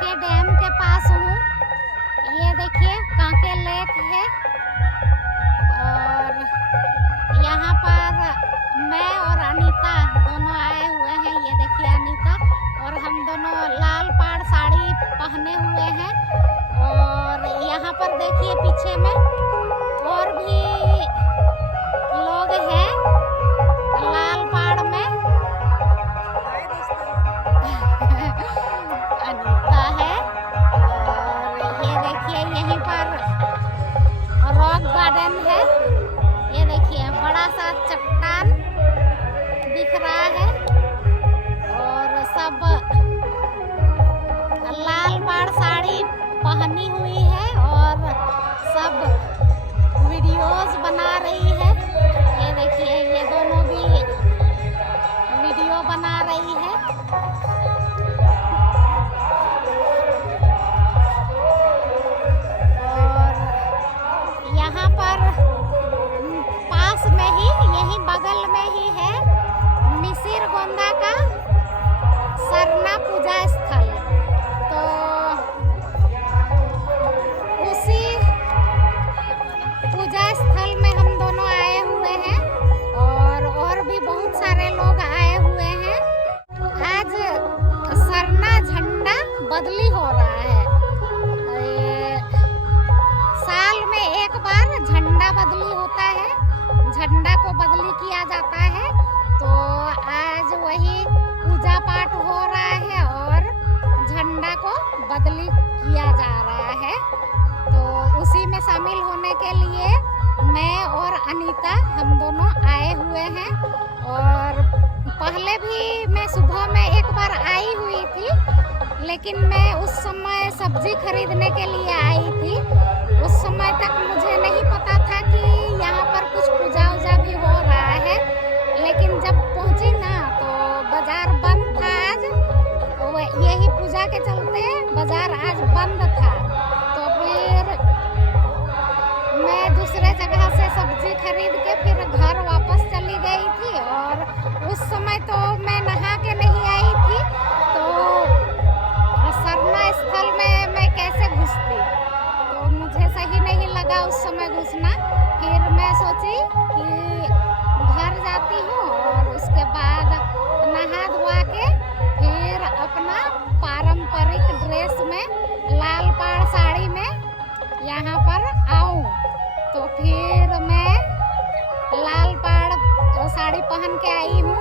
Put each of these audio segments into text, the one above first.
Kanke dam के पास हूँ। ये देखिए कांके लेक है और यहाँ पर मैं और अनीता दोनों आए हुए हैं। ये देखिए अनीता और हम दोनों लाल पाड़ साड़ी पहने हुए हैं और यहाँ पर देखिए पीछे में और भी लोग हैं लाल पाड़ में। अनीता है और ये देखिए यहीं पर रॉक गार्डन है। ये देखिए बड़ा सा चट्टान दिख रहा है और सब लाल पाड़ साड़ी पहनी हुई है और सब वीडियोस बना रही है। ये देखिए ये दोनों भी वीडियो बना रही है। और यहाँ पर पास में ही यही बगल में ही है मिसिर गोंदा का सरना पूजा स्थल। तो उसी पूजा स्थल में हम दोनों आए हुए हैं और भी बहुत सारे लोग आए हुए हैं। आज सरना झंडा बदली हो रहा है। साल में एक बार झंडा बदली होता है, झंडा को बदली किया जाता है। तो आज वही पूजा पाठ हो रहा है और झंडा को बदली किया जा रहा है। तो उसी में शामिल होने के लिए मैं और अनीता हम दोनों आए हुए हैं। और पहले भी मैं सुबह में एक बार आई हुई थी, लेकिन मैं उस समय सब्जी खरीदने के लिए आई थी। उस समय तक मुझे नहीं पता था कि यहाँ पर कुछ पूजा उजा भी हो रहा है। लेकिन जब पहुँची ना तो बाजार बंद था आज। यही पूजा के चलते बाजार आज बंद था। तो फिर मैं दूसरे जगह से सब्जी खरीद के फिर घर वापस चली गई थी। और उस समय तो मैं नहा के नहीं आई थी, तो सरना स्थल में मैं कैसे घुसती, तो मुझे सही नहीं लगा उस समय घुसना। फिर मैं सोची कि घर जाती हूँ और उसके बाद नहा धोआ के फिर अपना पारंपरिक ड्रेस में लाल पाड़ साड़ी में यहाँ पर आऊँ। तो फिर मैं लाल पाड़ साड़ी पहन के आई हूँ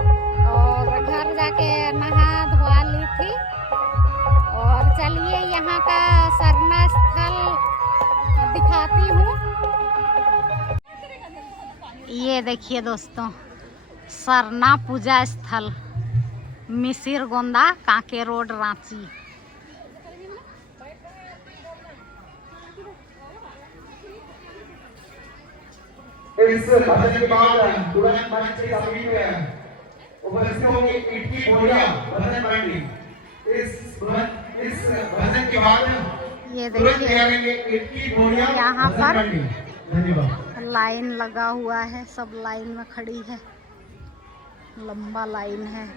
और घर जाके नहा धोआ ली थी। और चलिए यहाँ का सरना स्थल दिखाती हूँ। ये देखिए दोस्तों, सरना पूजा स्थल मिसिर गोंदा, कांके रोड, रांची। इस भजन के बाद तुरंत मंच की सभी में उपस्थित होंगे ईट की बोलियां भजन मंडली। इस भजन के बाद ये तुरंत देखिए आएंगे ईट की बोलियां यहाँ भजन पर मंडली। धन्यवाद। लाइन लगा हुआ है, सब लाइन में खड़ी है, लंबा लाइन है,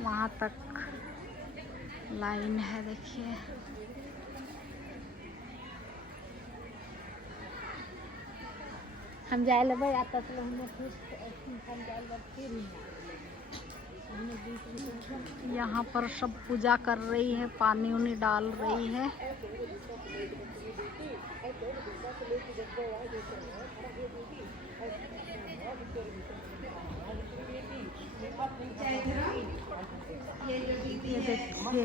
वहाँ तक लाइन है। देखिए हम जाए ले आता तो यहाँ पर सब पूजा कर रही है, पानी उनी डाल रही है। ये देखिए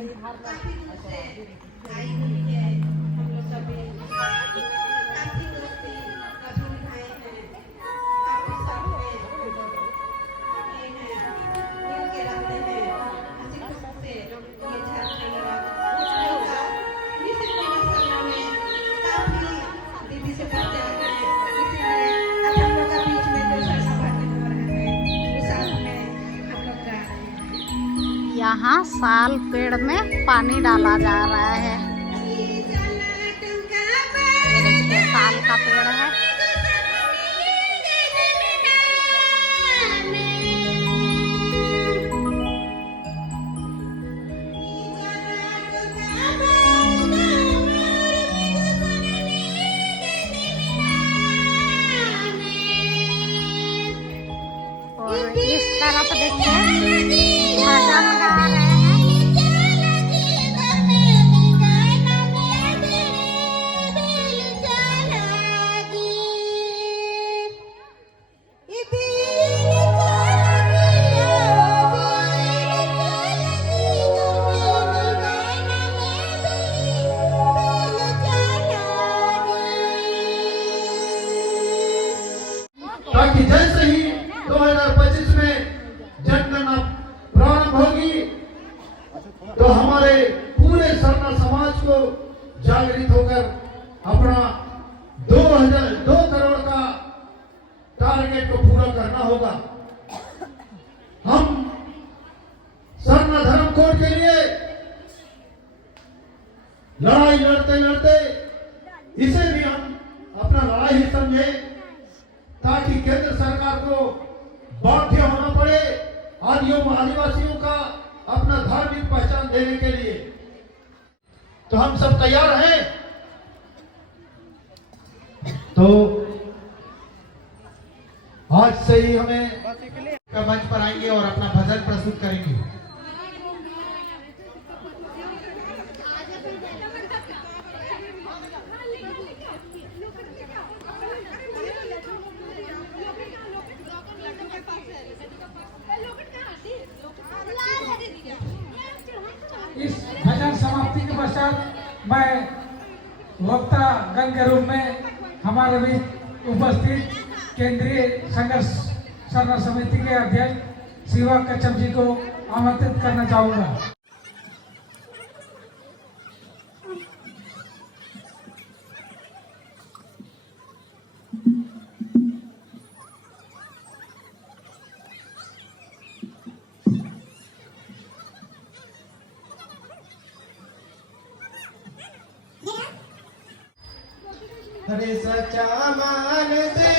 यहाँ साल पेड़ में पानी डाला जा रहा है। ये देखिए साल का पेड़ है। अपना 2 करोड़ का टारगेट को पूरा करना होगा। हम सरना धर्म कोड के लिए लड़ाई लड़ते लड़ते इसे भी हम अपना लड़ाई ही समझे, ताकि केंद्र सरकार को बाध्य होना पड़े आदिवासियों का अपना धार्मिक पहचान देने के लिए। तो हम सब तैयार हैं। तो आज से ही हमें का मंच पर आएंगे और अपना भजन प्रस्तुत करेंगे। इस भजन समाप्ति के पश्चात मैं वक्ता गण के रूप में हमारे बीच उपस्थित केंद्रीय संघर्ष सरना समिति के अध्यक्ष शिवा कच्छप जी को आमंत्रित करना चाहूंगा। हरे सच्चा मान से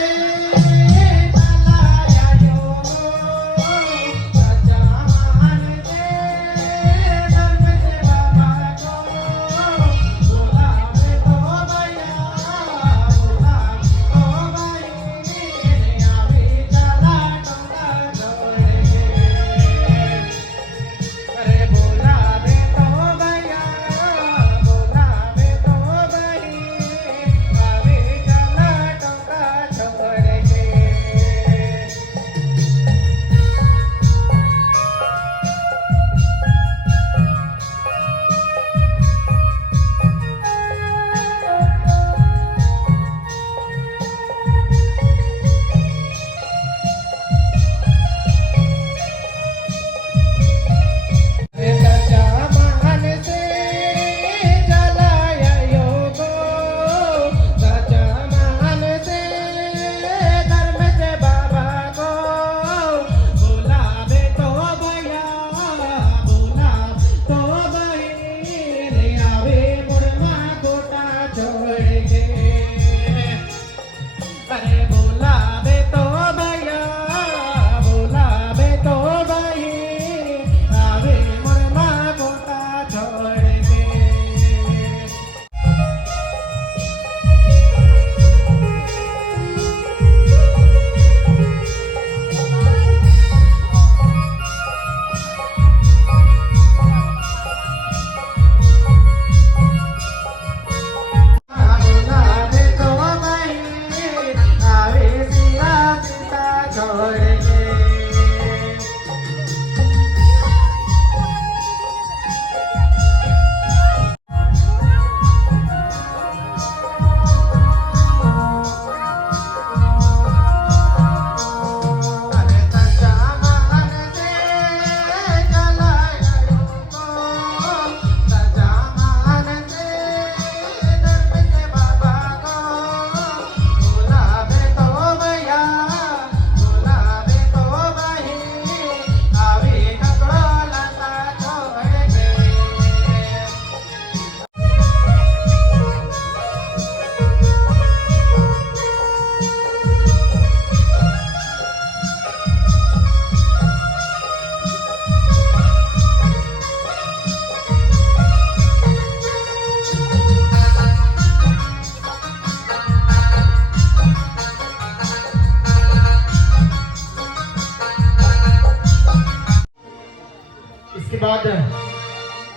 बाद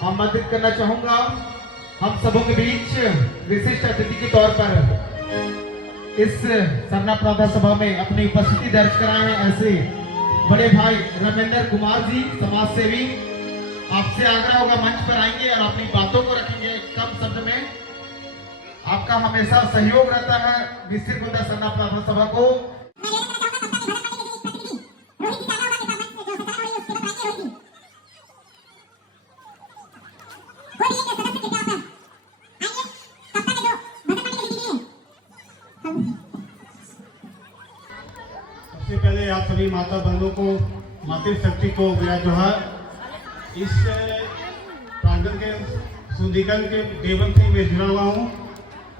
आमंत्रित करना चाहूंगा हम सबों के बीच विशिष्ट अतिथि के तौर पर इस सरना प्रार्थना सभा में अपनी उपस्थिति दर्ज कराए हैं ऐसे बड़े भाई रमेंद्र कुमार जी, समाज सेवी। आपसे आग्रह होगा मंच पर आएंगे और अपनी बातों को रखेंगे कम शब्द में। आपका हमेशा सहयोग रहता है विस्तृत होता सरना प्रार्थना सभा को। सभी माता बहनों को, मातृशक्ति को मेरा जोहार। इस प्रांगण के सुंदीकरण के देवन से मैं जुड़ा हुआ हूँ।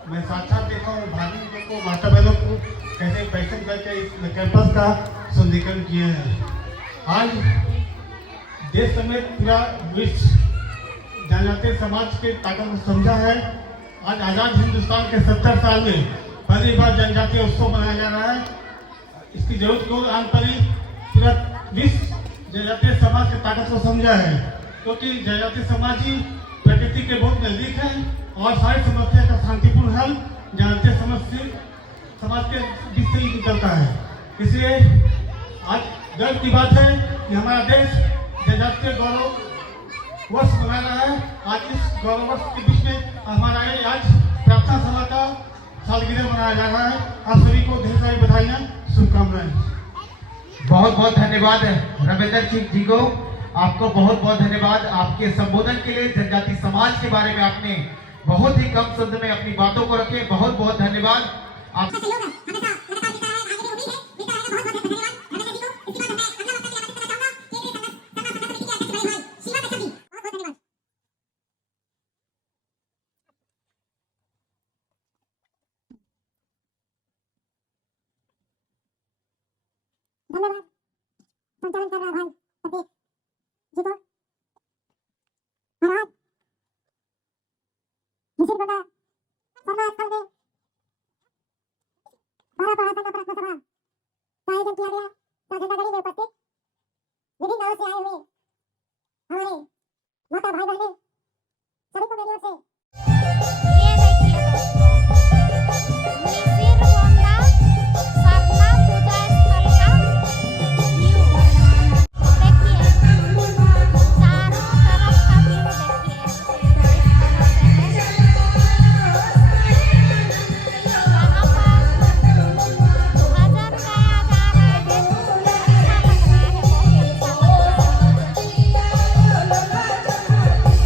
मैं साक्षात देखा हूँ भाभी को, माता बहनों को कैसे पैसे करके इस कैंपस का सुंदीकरण किए हैं। आज देश समेत पूरा विश्व जनजातीय समाज के ताकत को समझा है। आज आजाद हिंदुस्तान के 70 साल में पहली बार जनजातीय उत्सव मनाया जा रहा है। इसकी जरूरत को आन पर ही पूरा विश्व जनजातीय समाज की ताकत को समझा है, क्योंकि जनजातीय समाज ही प्रकृति के बहुत नजदीक है और सारी समस्या का शांतिपूर्ण हल जनजातीय समाज के बीच से ही निकलता है। इसलिए आज गर्व की बात है कि हमारा देश जनजातीय गौरव वर्ष मना रहा है। आज इस गौरव वर्ष के बीच में हमारा आज प्रार्थना सभा का सालगिरह मनाया जा रहा है। आप सभी को ढेर सारी बधाइयाँ, शुभकामनाएं। बहुत बहुत धन्यवाद रविंदर सिंह जी को, आपको बहुत बहुत धन्यवाद आपके संबोधन के लिए। जनजाति समाज के बारे में आपने बहुत ही कम शब्द में अपनी बातों को रखे, बहुत बहुत धन्यवाद आप। धन्यवाद संचालन कर रहा भाई प्रतीक जी को। महाराज निश्चित बता सर्वस्थल में 12 पढ़ाता का प्रार्थना सभा का आयोजन किया गया। तो जनतागढ़ी में उपस्थित विभिन्न गांवों से आए हुए हमारे माता भाई बहने सभी को मेरी ओर से ये देखिए मिसिर गोंदा सरना पूजा स्थल का व्यू देखिए, चारों तरफ का व्यू देखिए। यहाँ पर भजन गाया जा रहा है, अच्छा लग रहा है, बहुत अच्छा लग रहा है।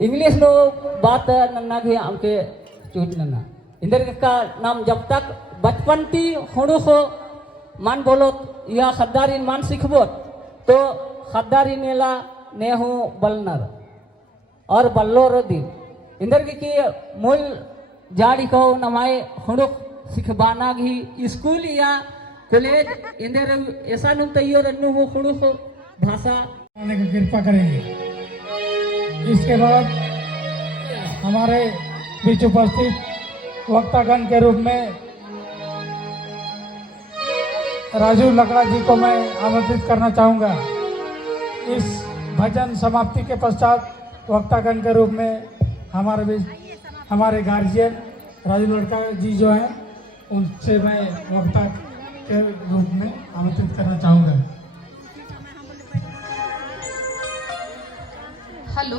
इंग्लिश नो बात नन्ना भी हमके चूट नन्ना इंदर का नाम जब तक बचपन ती हुड़ू हो मान बोलो या खद्दारी मान सीखबो तो खद्दारी नेला नेहू बलनर और बल्लो रोदी इंदर की मूल जाड़ी को नमाए हुड़ू सिखबाना भी स्कूल या कॉलेज इंदर ऐसा नु तैयो रन्नु हो हुड़ू हो भाषा आने की कृपा करेंगे। इसके बाद हमारे बीच उपस्थित वक्तागण के रूप में राजू लकड़ा जी को मैं आमंत्रित करना चाहूँगा। इस भजन समाप्ति के पश्चात वक्तागण के रूप में हमारे बीच हमारे गार्जियन राजू लकड़ा जी जो हैं उनसे मैं वक्ता के रूप में आमंत्रित करना चाहूँगा। हेलो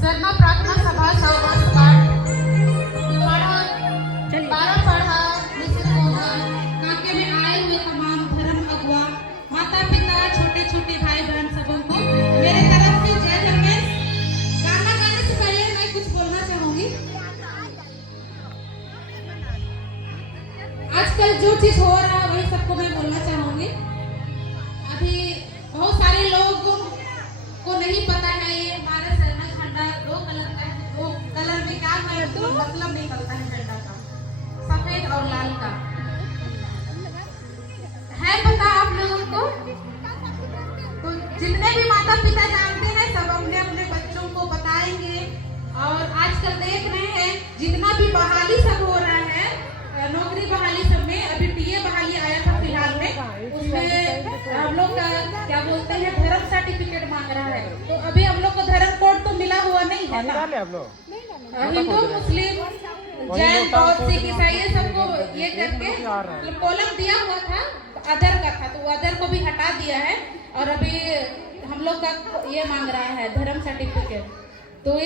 शर्मा प्रार्थना सभा सहवास पाठ बारह पढ़ा मिस्र मोहन काके में आए हुए तमाम धर्म अगुआ माता पिता छोटे छोटे भाई बहन सबों को मेरे तरफ से जय गणेश। गाना गाने से पहले मैं कुछ बोलना चाहूंगी। आजकल जो चीज हो रहा है वही सबको मैं बोलना चाहूंगी। अभी बहुत सारे लोगों को नहीं पता है ये हमारा सरना झंडा दो कलर का है, दो कलर में क्या है तो मतलब नहीं पता है झंडा का, सफेद और लाल का है पता आप लोगों को। तो जितने भी माता पिता जानते हैं सब अपने अपने बच्चों को बताएंगे। और आजकल देख रहे हैं जितना भी बहाली सब हो रहा है नौकरी बहाली सब में, अभी टीए बहाली आया था फिलहाल में, उसमें हम लोग का क्या बोलते हैं धर्म सर्टिफिकेट मांग रहा है। तो अभी हम लोग को धर्म कोड तो मिला हुआ नहीं है ना। हिंदू मुस्लिम जैन बौद्ध सिख ईसाई सबको ये करके कॉलम दिया हुआ था अदर का था, तो वो अदर को भी हटा दिया है और अभी हम लोग का ये मांग रहा है धर्म सर्टिफिकेट। तो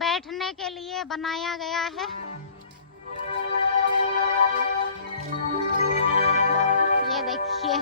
बैठने के लिए बनाया गया है। ये देखिए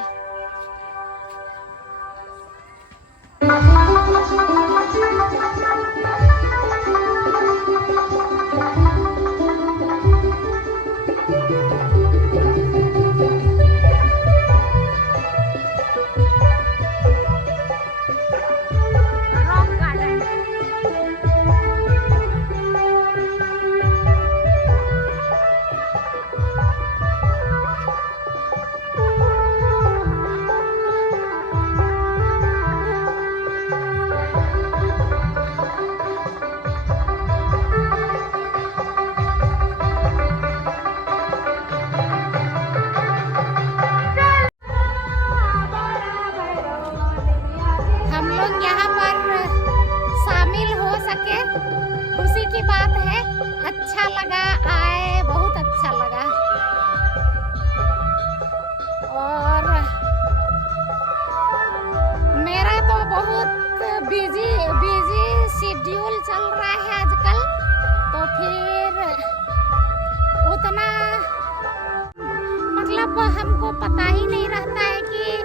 अब हमको पता ही नहीं रहता है कि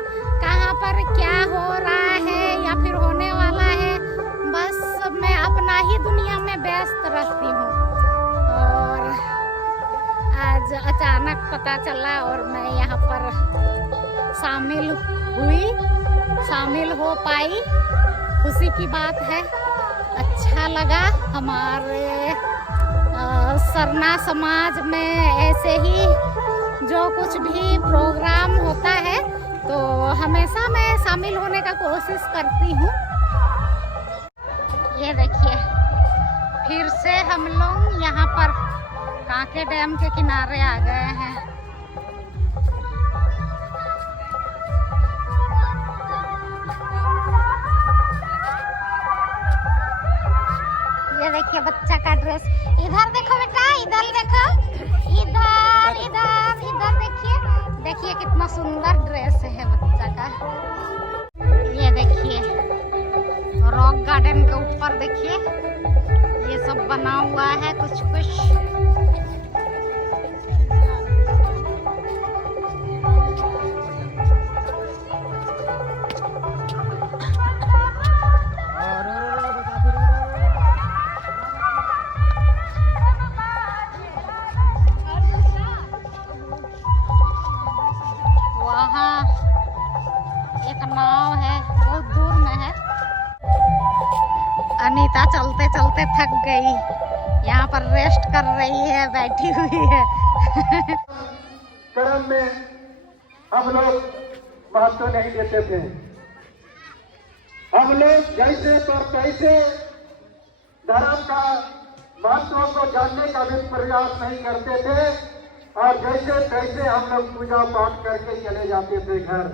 कहाँ पर क्या हो रहा है या फिर होने वाला है। बस मैं अपना ही दुनिया में व्यस्त रहती हूँ और आज अचानक पता चला और मैं यहाँ पर शामिल हो पाई। खुशी की बात है, अच्छा लगा। हमारे सरना समाज में ऐसे ही जो कुछ भी प्रोग्राम होता है तो हमेशा मैं शामिल होने का कोशिश करती हूँ। ये देखिए फिर से हम लोग यहाँ पर कांके डैम के किनारे आ गए हैं। ये देखिए बच्चा का ड्रेस। इधर देखो बेटा, इधर देखो, इधर इधर इधर देखिए कितना सुंदर ड्रेस है बच्चा का। ये देखिए रॉक गार्डन के ऊपर देखिए ये सब बना हुआ है कुछ अनीता चलते चलते थक गई, यहाँ पर रेस्ट कर रही है, बैठी हुई है। कर्म में हम लोग महत्व नहीं देते थे। हम लोग जैसे पर तैसे धर्म का महत्व को जानने का भी प्रयास नहीं करते थे और जैसे तैसे हम लोग पूजा पाठ करके चले जाते थे घर।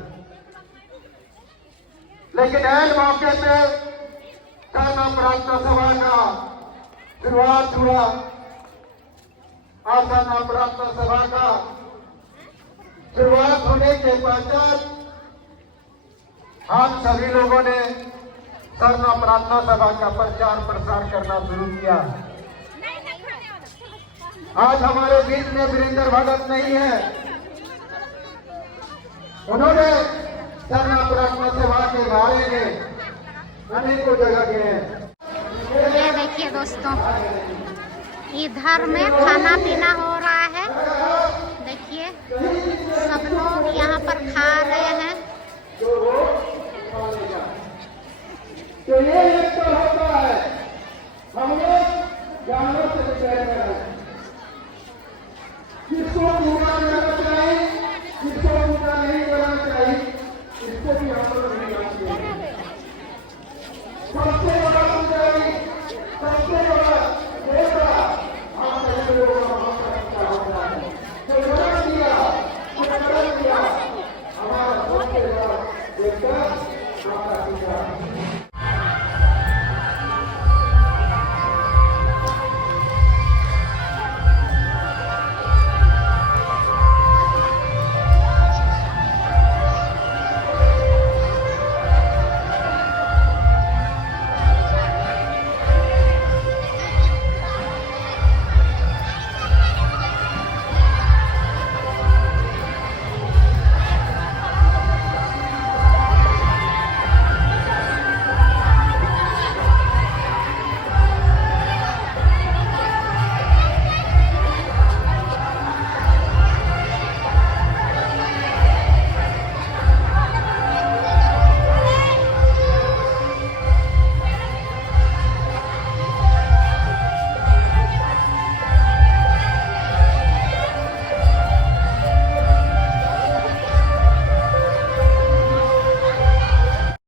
लेकिन ऐन मौके पे करना प्रार्थना सभा का शुरुआत हुआ। आसना प्रार्थना सभा का शुरुआत होने के पश्चात हम सभी लोगों ने करना प्रार्थना सभा का प्रचार प्रसार करना शुरू किया। आज हमारे बीच में वीरेंद्र भगत नहीं है, उन्होंने करना प्रार्थना सभा के बारे में अनेकों जगह गए हैं। ये देखिए दोस्तों, इधर में खाना पीना हो रहा है। देखिए सब लोग यहाँ पर खा रहे हैं। तो ये एक तो